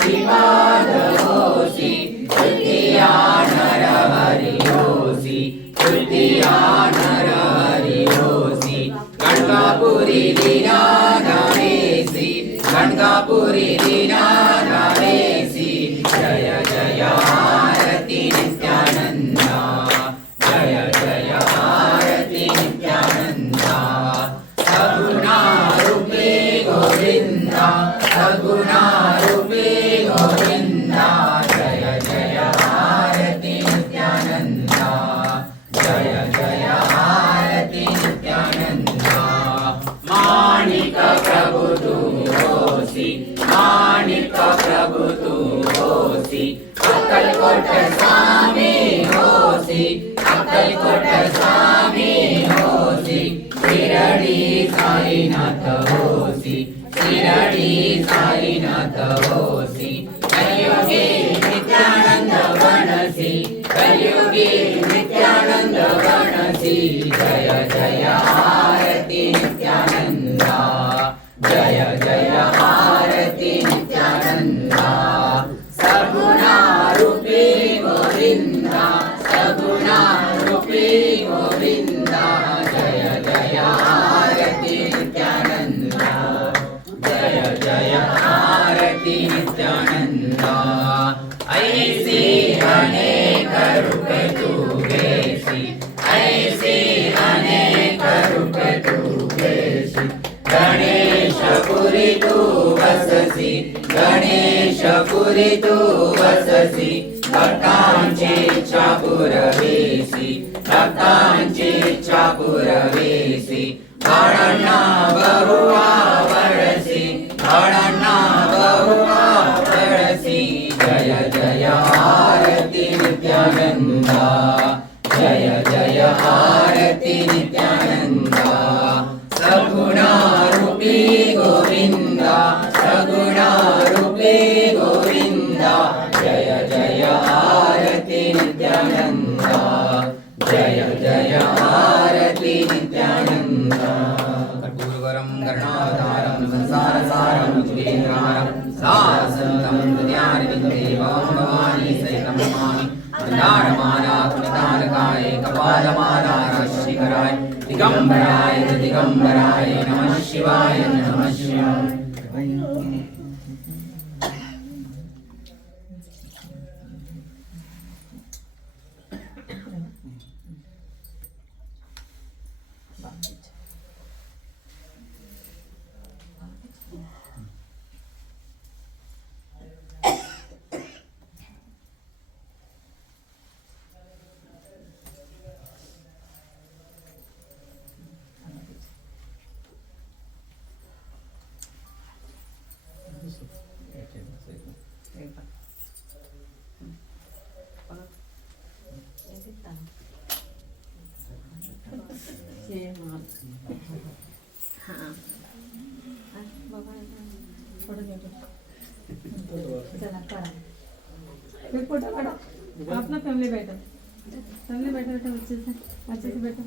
श्रीपाद होसी तृतीया नर हरि होसी तृतीया नर हरि होसी गणकापुरी दीनाधारेसी गणकापुरी दीनाधारेसी जय जय आरती नित्यानंदा जय जय आरती नित्यानंदा सगुणा रूपे गोविंदा सगुणा रूपे गोविंदा जय जय आरती नित्यानंदा जय जय आरती नित्यानंदा माणिक प्रभु तू होसी माणिक प्रभु तू होसी अक्कलकोट स्वामी होसी अक्कलकोट स्वामी होसी शिरडी साईनाथ होसी शिरडी साईनाथ होसी कलियुगे नित्यानंद बनसी कलियुगे नित्यानंद बनसी जय जय आरती नित्यानंदा जय जय आरती नित्यानंदा सगुणा रूपी गोविंदा सगुणा रूपी गोविंदा जय जय आरती नित्यानंदा जय जय आरती नित्यानंदा ऐसी अनेक रूप तू वेशी ऐसी अनेक रूप तू वेशी गणेशपुरी तू वससी गणेशपुरी तू वससी भक्तांची इच्छा पुरवेसी भक्तांची इच्छा पुरवेसी बाळांना बहुआ वरसी बाळांना बहुआ वरसी जय जय आरती नित्यानंदा जय जय आरती नित्यानंदा सगुणा रूपी गोविंदा सगुणा रूपी गोविंदा जय जय आरती नित्यानंदा जय जय आरती नित्यानंदा कर्पूरवरं करुणावतारं संसारसारं भुजगेन्द्रहारं सारसन्तं हृदयारविन्दे भवानी सहितं नमामि मंदारमाला पुनितानकाय कपालमाला शिखराय दिगंबराय दिगंबराय नमः शिवाय नमः शिवाय अपना फैमिली बैठो बैठो अच्छे से बैठो।